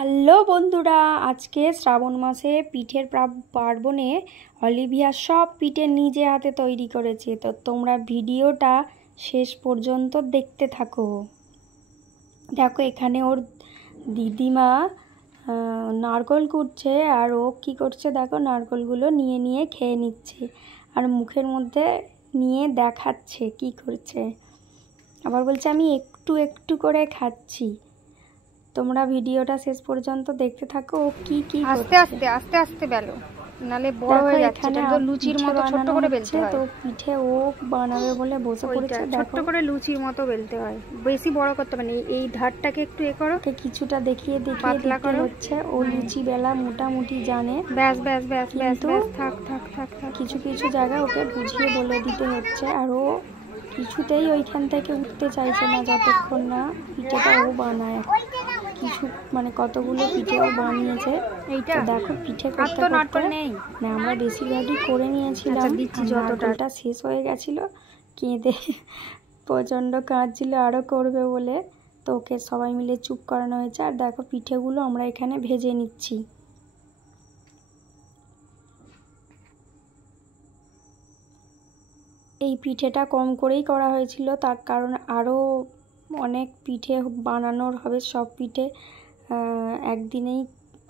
Hello বন্ধুরা, আজকে শ্রাবণ মাসে পিঠের পার্বণে অলিভিয়া সব পিঠে নিজে হাতে তৈরি করেছে। তো তোমরা ভিডিওটা শেষ পর্যন্ত দেখতে থাকো। দেখো এখানে ওর দিদিমা নারকেল কুটছে আর ও কী করছে দেখো, নারকেলগুলো নিয়ে নিয়ে খেয়ে নিচ্ছে আর মুখের মধ্যে নিয়ে দেখাচ্ছে কি করছে। আবার বলছে আমি একটু একটু করে খাচ্ছি। তোমরা ভিডিওটা শেষ পর্যন্ত দেখতে থাকো। ও কি কি আস্তে আস্তে আস্তে আস্তে বেলো, নালে বড় হয়ে যাচ্ছে। এটা তো লুচির মতো ছোট করে বেলতে হয়। তো পিঠে ও বানাবে বলে বসে পড়েছে। ছোট করে লুচির মতো বেলতে হয়, বেশি বড় করতে হবে না। এই ধারটাকে একটু করো, কিছুটা দেখিয়ে দিতে হচ্ছে। ও লুচি বেলা মোটামুটি জানে। ব্যাস ব্যাস ব্যাস ব্যাস ব্যাস, থাক থাক থাক থাক। কিছু কিছু জায়গায় ওকে বুঝিয়ে বলে দিতে হচ্ছে আর ও কিছুতেই ওইখান থেকে উঠতে চাইছে না যতক্ষণ না পিঠেটা ও বানায়। কিছু মানে কতগুলো পিঠেও বানিয়েছে। এইটা দেখো পিঠে করতে করতে না আমরা বেশিরভাগই করে নিয়েছিলাম। যতটা শেষ হয়ে গেছিলো, কেঁদে প্রচণ্ড কাঁদছিল আরও করবে বলে। তো ওকে সবাই মিলে চুপ করানো হয়েছে। আর দেখো পিঠেগুলো আমরা এখানে ভেজে নিচ্ছি। এই পিঠেটা কম করেই করা হয়েছিল, তার কারণ আরও অনেক পিঠে বানানোর হবে। সব পিঠে একদিনেই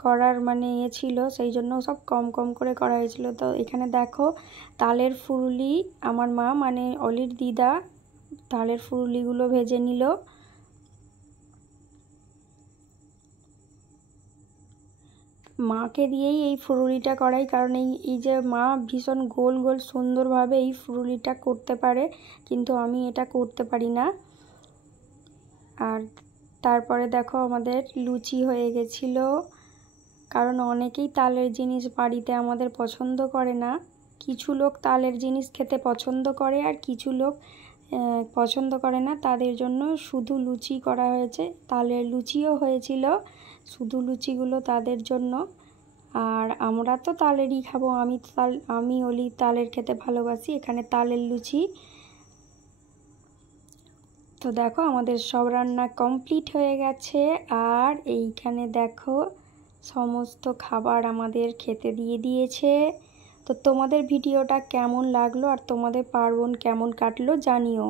করার মানে ছিল, সেই জন্য সব কম কম করে করা হয়েছিল। তো এখানে দেখো তালের ফুরুলি আমার মা মানে অলির দিদা তালের ফুরুলিগুলো ভেজে নিল। মাকে দিয়েই এই ফুরুলিটা করাই, কারণ এই যে মা ভীষণ গোল গোল সুন্দরভাবে এই ফুরুলিটা করতে পারে, কিন্তু আমি এটা করতে পারি না। আর তারপরে দেখো আমাদের লুচি হয়ে গেছিলো, কারণ অনেকেই তালের জিনিস বাড়িতে আমাদের পছন্দ করে না। কিছু লোক তালের জিনিস খেতে পছন্দ করে আর কিছু লোক পছন্দ করে না, তাদের জন্য শুধু লুচি করা হয়েছে। তালের লুচিও হয়েছিল, শুধু লুচিগুলো তাদের জন্য। আর আমরা তো তালেরই খাবো। আমি অলি তালের খেতে ভালোবাসি। এখানে তালের লুচি। তো দেখো আমাদের সব রান্না কমপ্লিট হয়ে গেছে। আর এইখানে দেখো সমস্ত খাবার আমাদের খেতে দিয়ে দিয়েছে। তো তোমাদের ভিডিওটা কেমন লাগলো আর তোমাদের পার্বণ কেমন কাটলো জানিও।